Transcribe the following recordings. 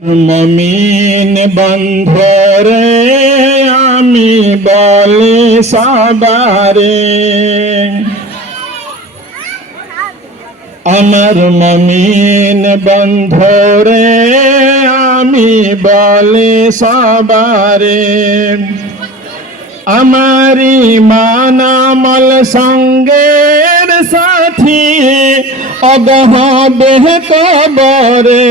মমিন বন্ধরে আমি বলি সবারে, আমার মমিন বন্ধরে আমি বলি সবারে, আমারি মানামল সঙ্গের সাথী অগহবে কবরে,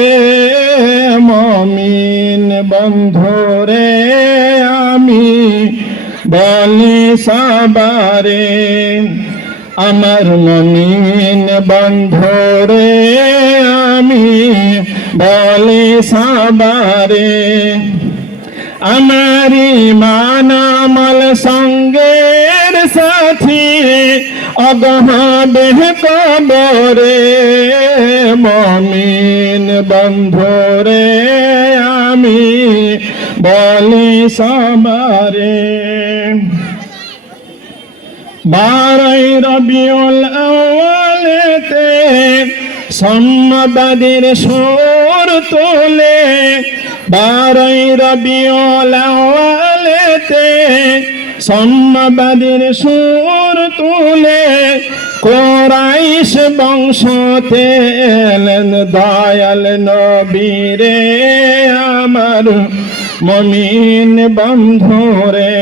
মমিন বন্ধরে আমি বলি সবারে, আমার মমিন বন্ধরে আমি বলি সবারে, আমারি মানামল সঙ্গের সাথী অগহবে কবরে, মমিন বন্ধরে আমি বলি সবারে। 12 রবিউল আউয়ালেতে সম্মাবাদের সুর তোলে, 12 রবিউল আউয়ালেতে সম্মাবাদের সুর তোলে, কুরাইশ বংশতে এলেন দয়াল নবীরে, আমার মমিন বন্ধুরে,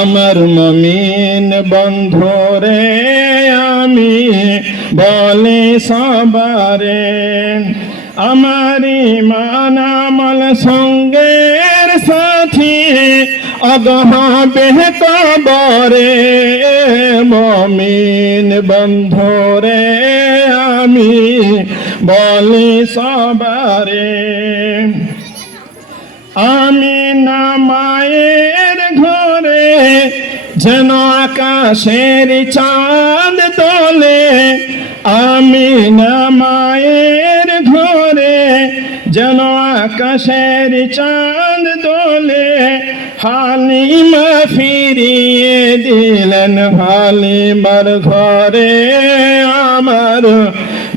আমার মমিন বন্ধুরে আমি বলি সবারে, আমারি মানামল সঙ্গের সাথী অগহবে কবরে, মমিন বন্ধুরে আমি বলি সবারে, আমি না মায়ের ঘরে যেন আকাশের চাঁদ তোলে, আমি না মায়ের ঘরে যেন আকাশের চাঁদ দোলে, হালিমা ফিরিয়ে দিলেন হালিমার ঘরে, আমার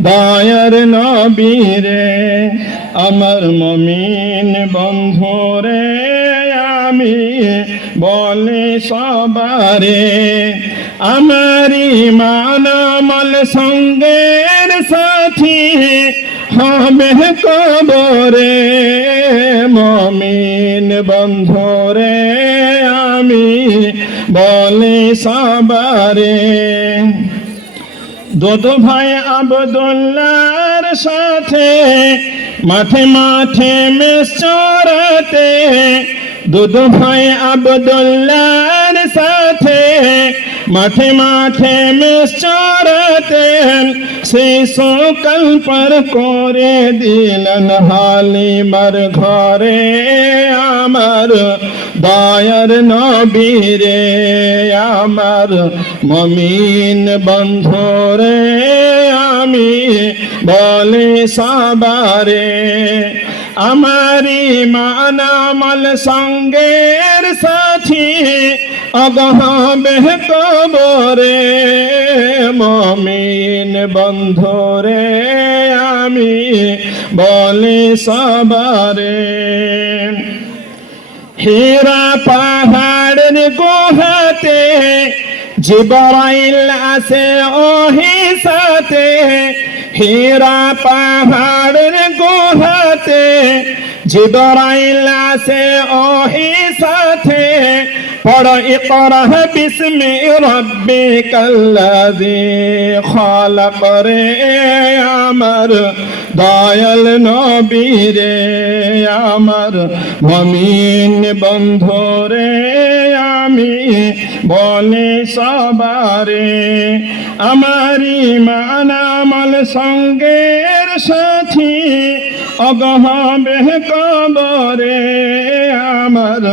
দয়ার নবীরে, আমার মমিন বন্ধুরে আমি বলি সবারে, আমারি মানামল সঙ্গের সাথী হবে কবরে, মমিন বন্ধুরে আমি বলি সবারে। দুধ ভাই আব্দুল্লাহর সাথে মাঠে মাঠে মেষ চরাতে, দুধ ভাই আব্দুল্লাহর সাথে মাঠে মাঠে মেষ চরাতে, সেই সকাল পার করে দিলেন হালিমার ঘরে, আমার দয়ার নবীরে, আমার মমিন বন্ধুরে আমি বলি সবারে, আমারি মানামল সঙ্গের সাথী অগহবে কবরে, মমিন বন্ধুরে আমি বলি সবারে। হীরা পাহাড়ের গুহাতে জিবরাইল আসে ওহি সাথে, হীরা পাহাড়ের গুহাতে জিবরাইল আসে ওহি সাথে, পড়ো ইকরা বিসমি রাব্বিকাল্লাযী খালাক রে, আমার দয়াল নবীরে, আমার মমিন বন্ধুরে আমি বলি সবারে, আমারি মানামল সঙ্গের সাথী অগহবে কবরে, আমার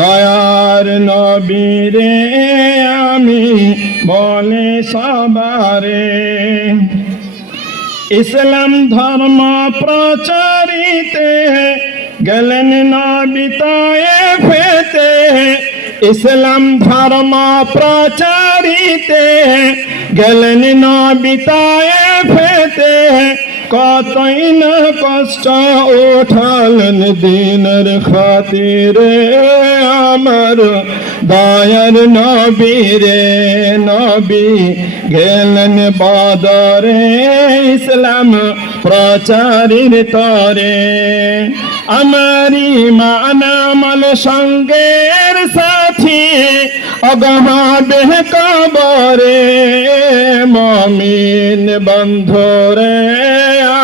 দয়ার নবীরে আমি বলি সবারে। ইসলাম ধর্ম প্রচারিতে গেলেন নবী তায়েফেতে, ইসলাম ধর্ম প্রচারিতে গেলেন নবী তায়েফেতে, কতই না কষ্ট উঠালেন দিনের খাতিরে আমার দয়ার নবী রে নবী গেলেন বদরে ইসলাম প্রচারের তরে আমারি মানামল সঙ্গের সাথী অগমাবে কবরে মমিন বন্ধরে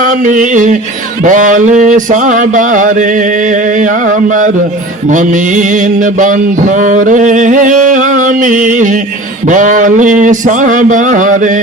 আমি বলে সবারে আমার মমিন বন্ধরে আমি বলে সবারে